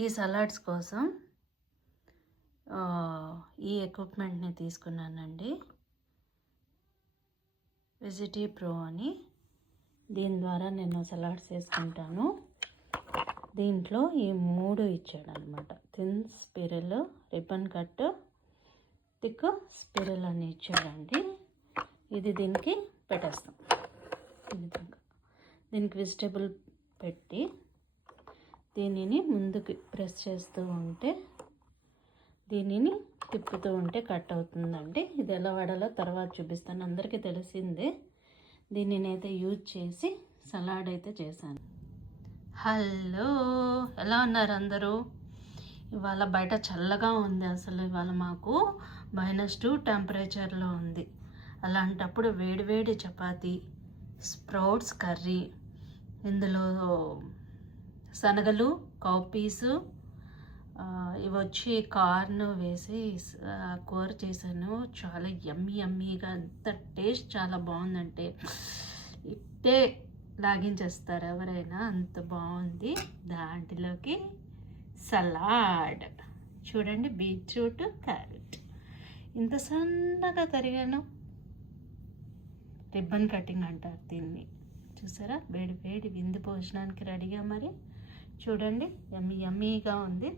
ఈ సలాడ్స్ కోసం ఈ ఎక్విప్మెంట్ని తీసుకున్నానండి. వెజిటీ ప్రో అని. దీని ద్వారా నేను సలాడ్స్ చేసుకుంటాను. దీంట్లో ఈ 3 ఇచ్చాడు అనమాట. Thin spiral, ribbon cut, thick spiral అని ఇచ్చాడండి. ఇది దీనికి పెట్టేస్తాం. ఈ విధంగా దీనికి వెజిటేబుల్ పెట్టి దీనిని ముందుకు ప్రెస్ చేస్తూ ఉంటే, దీనిని తిప్పుతూ ఉంటే కట్ అవుతుందండి. ఇది ఎలా వాడాలో తర్వాత చూపిస్తాను. అందరికీ తెలిసిందే. దీనిని అయితే యూజ్ చేసి సలాడ్ అయితే చేశాను. హలో, ఎలా ఉన్నారు అందరూ? ఇవాళ బయట చల్లగా ఉంది. అసలు ఇవాళ మాకు -2 టెంపరేచర్లో ఉంది. అలాంటప్పుడు వేడివేడి చపాతీ, స్ప్రౌట్స్ కర్రీ, ఇందులో శనగలు, కౌపీసు, ఇవి వచ్చి కార్న్ వేసి కూర చేశాను. చాలా యమ్మీగా, ఎంత టేస్ట్ చాలా బాగుందంటే ఇట్టే లాగించేస్తారు ఎవరైనా, అంత బాగుంది. దాంట్లోకి సలాడ్ చూడండి, బీట్రూట్, క్యారెట్ ఇంత సన్నగా తరిగాను. రిబ్బన్ కటింగ్ అంటారు దీన్ని. చూసారా, వేడి వేడి విందు భోజనానికి రెడీగా. మరి చూడండి, యమ్మీగా ఉంది.